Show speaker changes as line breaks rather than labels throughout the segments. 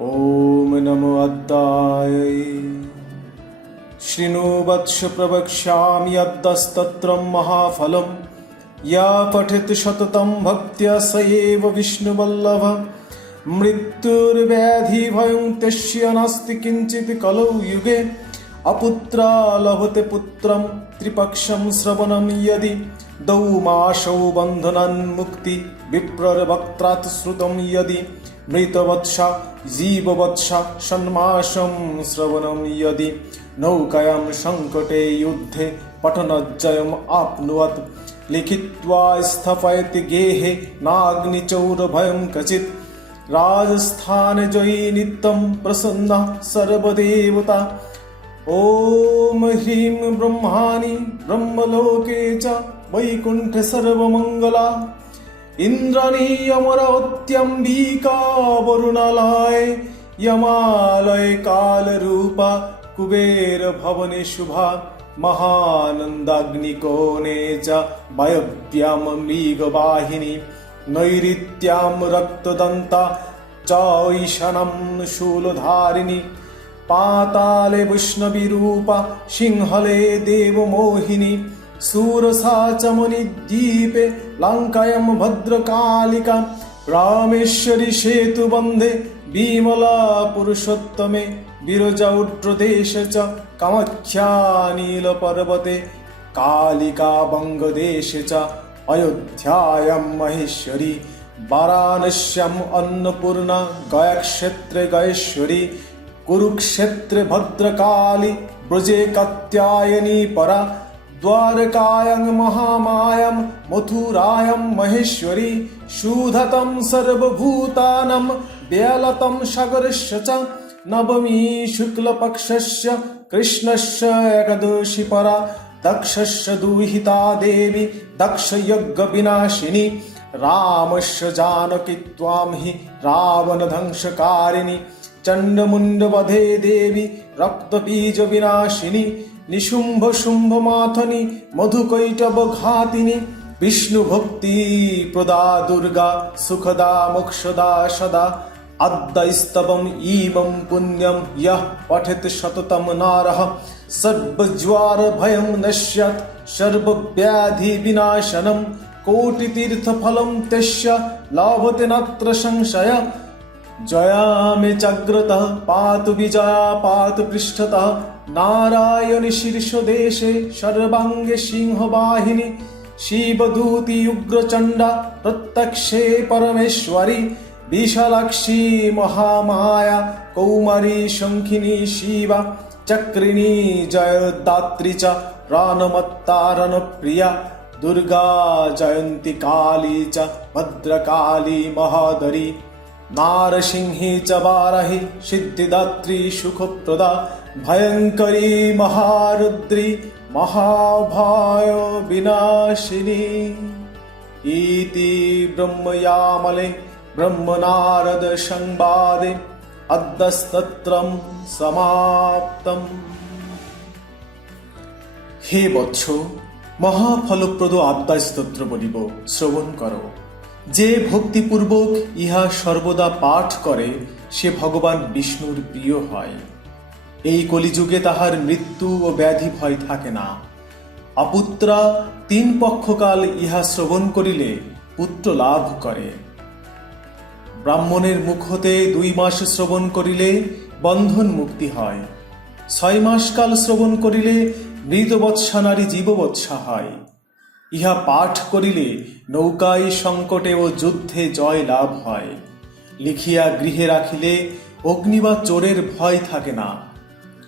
ॐ नमो अद्दायै शृणु वत्स प्रवक्ष्यामि अद्दस्तत्रं महाफलं या पठित सततं भक्त्या स एव विष्णुवल्लभ मृत्युर्व्याधिभयं तस्य नास्ति किञ्चित् कलौ युगे अपुत्रा लभते पुत्रं त्रिपक्षं श्रवणं यदि दौमासौ बन्धनान्मुक्ति विप्रर्वक्त्रात् श्रुतं यदि मृतवत्सा जीववत्सा षण्मासं श्रवणं यदि नौकायां सङ्कटे युद्धे पठनजयम् आप्नुवत् लिखित्वा स्थापयति गेहे नाग्निचौरभयं क्वचित् राजस्थानजयी नित्यं प्रसन्नः सर्वदेवता ॐ ह्रीं ब्रह्माणि ब्रह्मलोके च वैकुण्ठे इन्द्रणीयमरवत्यम्बिका वरुणालय यमालय कालरूपा कुबेरभवने शुभा महानन्दाग्निकोणे च वायव्यां मृगवाहिनी नैरित्यां रक्तदन्ता चैशनं शूलधारिणी पाताले वैष्णवीरूपा सिंहले देवमोहिनी सूरसा च मुनिद्वीपे लङ्कायां भद्रकालिका रामेश्वरी सेतुबन्धे विमला पुरुषोत्तमे विरजा उड्रदेशे च कामाख्या नीलपर्वते कालिका बङ्गदेशे च अयोध्यायां महेश्वरी वाराणस्याम् अन्नपूर्णा गयाक्षेत्रे गयेश्वरी कुरुक्षेत्रे भद्रकाली ब्रजे कात्यायनी परा द्वारकायां महामायां मथुरायां महेश्वरी शूधतं सर्वभूतानं व्यालतं सागरस्य च नवमी शुक्लपक्षस्य कृष्णस्य एकादशी परा दक्षस्य दुहिता देवी दक्षयज्ञविनाशिनी रामस्य जानकी त्वां हि रावणध्वंसकारिणि चण्डमुण्डवधे देवी रक्तबीजविनाशिनी নিশুম্ভ শুম্ভ মাথনি মধুকৈটব ঘাতিনি বিষ্ণু ভক্তি প্রদা দুর্গা, সুখদা মোক্ষদা সদা আদ্যস্তবম ইমম পুণ্যম ইয়ঃ পঠেত সততম নারः সর্বজ্বার ভয়ম নশ্যত সর্বব্যাধি বিনাশনম কোটিতীর্থফলম তস্য লাভতে নাত্র সংশয়। জয়ামে জাগ্রতः, পাতু বিজয়া, পাতু পৃষ্ঠতः। নারায়ণী শীর্ষদেশে সর্বাঙ্গে সিংহবাহিনী, শিবদূতি উগ্রচণ্ডা, প্রত্যক্ষে পরমেশ্বরী, বিশালাক্ষী মহামায়া, কৌমারী শঙ্খিনী শিবা, চক্রিণী জয়দাত্রী চ প্রিয়া দুর্গা জয়ন্তী কালী চ, ভদ্রকালী মহাদরী। নারসিংহী চ বারাহি সিদ্ধিদাত্রী সুখপ্রদা ভয়ঙ্করী মহারুদ্রী মহাভয় বিনাশিনী ইতি ব্রহ্ময়ামলে ব্রহ্মনারদ সংবাদে অদ্যস্তত্রম সমাপ্তম হে বৎস মহাফলপ্রদ আদ্যাস্তোত্র বলিব শ্রবণ করো যে ভক্তিপূর্বক ইহা সর্বদা পাঠ করে, সে ভগবান বিষ্ণুর প্রিয় হয়। এই কলিযুগে তাহার মৃত্যু ও ব্যাধি ভয় থাকে না। অপুত্রা তিন পক্ষকাল ইহা শ্রবণ করিলে পুত্র লাভ করে। ব্রাহ্মণের মুখ হতে দুই মাস শ্রবণ করিলে বন্ধন মুক্তি হয়। ছয় মাস কাল শ্রবণ করিলে মৃতবৎসা নারী জীববৎসা হয়। ইহা পাঠ করিলে নৌকায় সংকটে ও যুদ্ধে জয় লাভ হয়। লিখিয়া গৃহে রাখিলে অগ্নি বা চোরের ভয় থাকে না।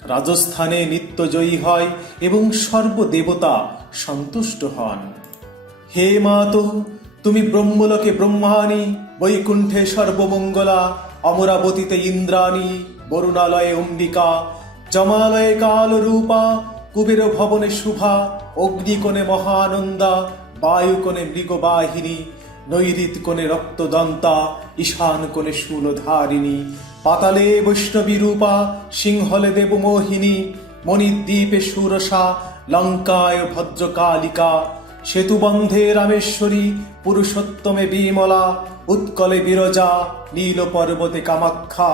রাজস্থানে নিত্যজয়ী হয় এবং সর্বদেবতা সন্তুষ্ট হন। হে মাতো, তুমি ব্রহ্মলোকে ব্রহ্মাণী, বৈকুণ্ঠে সর্বমঙ্গলা, অমরাবতীতে ইন্দ্রাণী, বরুণালয়ে অম্বিকা, জমালয়ে কালরূপা কুবের ভবনে শুভা, অগ্নিকোণে মহানন্দা, বায়ুকোণে মৃগবাহিনী নৈরিত কোণে রক্তদন্তা ঈশান কোণে শূলধারিণী, পাতালে বৈষ্ণবী রূপা সিংহলে দেবমোহিনী, মণিদ্বীপে সুরসা, লঙ্কায় ভদ্রকালিকা, সেতুবন্ধে রামেশ্বরী, পুরুষোত্তমে বিমলা, উৎকলে বিরজা নীল পর্বতে কামাখ্যা,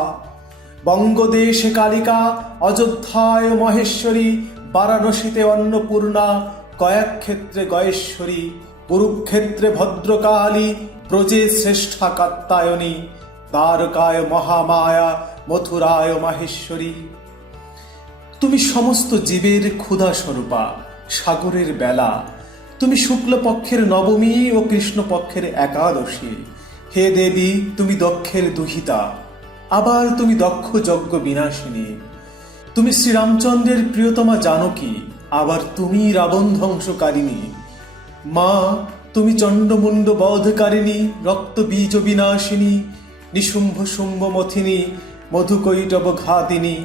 বঙ্গদেশে কালিকা, অযোধ্যায় মহেশ্বরী বারাণসীতে অন্নপূর্ণা কয়েক ক্ষেত্রে গয়েশ্বরী, কুরুক্ষেত্রে ভদ্রকালী, ব্রজে শ্রেষ্ঠা কাত্তায়নী দ্বারকায় মহামায়া, মথুরায় মাহেশ্বরী। তুমি সমস্ত জীবের ক্ষুধা স্বরূপা, সাগরের বেলা। তুমি শুক্লপক্ষের নবমী ও কৃষ্ণপক্ষের একাদশী। হে দেবী, তুমি দক্ষের দুহিতা। আবার তুমি দক্ষ যজ্ঞ বিনাশিনী। তুমি শ্রীরামচন্দ্রের প্রিয়তমা জানকী আবার তুমি রাবণ ধ্বংসকারিণী মা, তুমি চণ্ডমুণ্ড বধকারিণী রক্ত বীজ বিনাশিনী নিশুম্ভ শুম্ভ মথিনী মধুকৈটব ঘাতিনী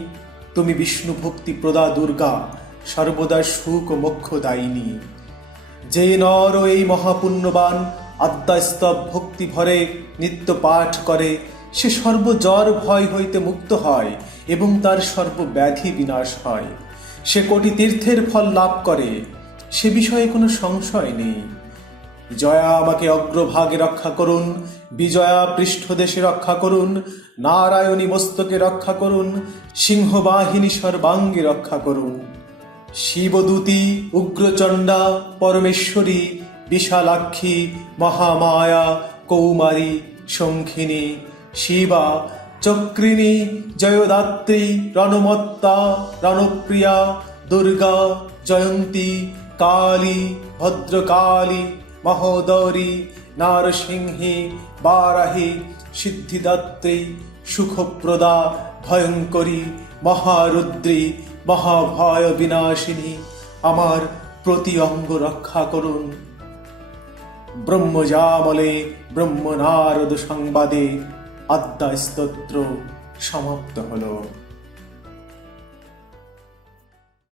তুমি বিষ্ণু ভক্তি প্রদা দুর্গা, সর্বদা সুখ ও মোক্ষ দায়িনী। যে নর এই মহাপুণ্যবান আদ্যাস্তব ভক্তি ভরে নিত্য পাঠ করে সে সর্বজ্বর ভয় হইতে মুক্ত হয় এবং তার সর্বব্যাধি বিনাশ হয়। সে কোটি তীর্থের ফল লাভ করে, সে বিষয়ে কোনো সংশয় নেই। জয়া আমাকে অগ্রভাগে রক্ষা করুন, বিজয়া পৃষ্ঠদেশে রক্ষা করুন, নারায়ণী মস্তকে রক্ষা করুন, সিংহবাহিনী সর্বাঙ্গে রক্ষা করুন। শিবদূতী, উগ্রচণ্ডা, পরমেশ্বরী, বিশালাক্ষী, মহামায়া, কৌমারী, শঙ্খিনী শিবা, চক্রিণী, জয়দাত্রী, রণমত্তা, রণপ্রিয়া, দুর্গা, জয়ন্তী, কালী, ভদ্রকালী, মহোদরী, নারসিংহী, বারাহী, সিদ্ধিদাত্রী, সুখপ্রদা, ভয়ঙ্করী, মহারুদ্রী, মহাভয় বিনাশিনী। আমার প্রতি অঙ্গ রক্ষা করুন। ব্রহ্মজামলে ব্রহ্মনারদ সংবাদে আদ্যা স্তোত্র সমাপ্ত হলো।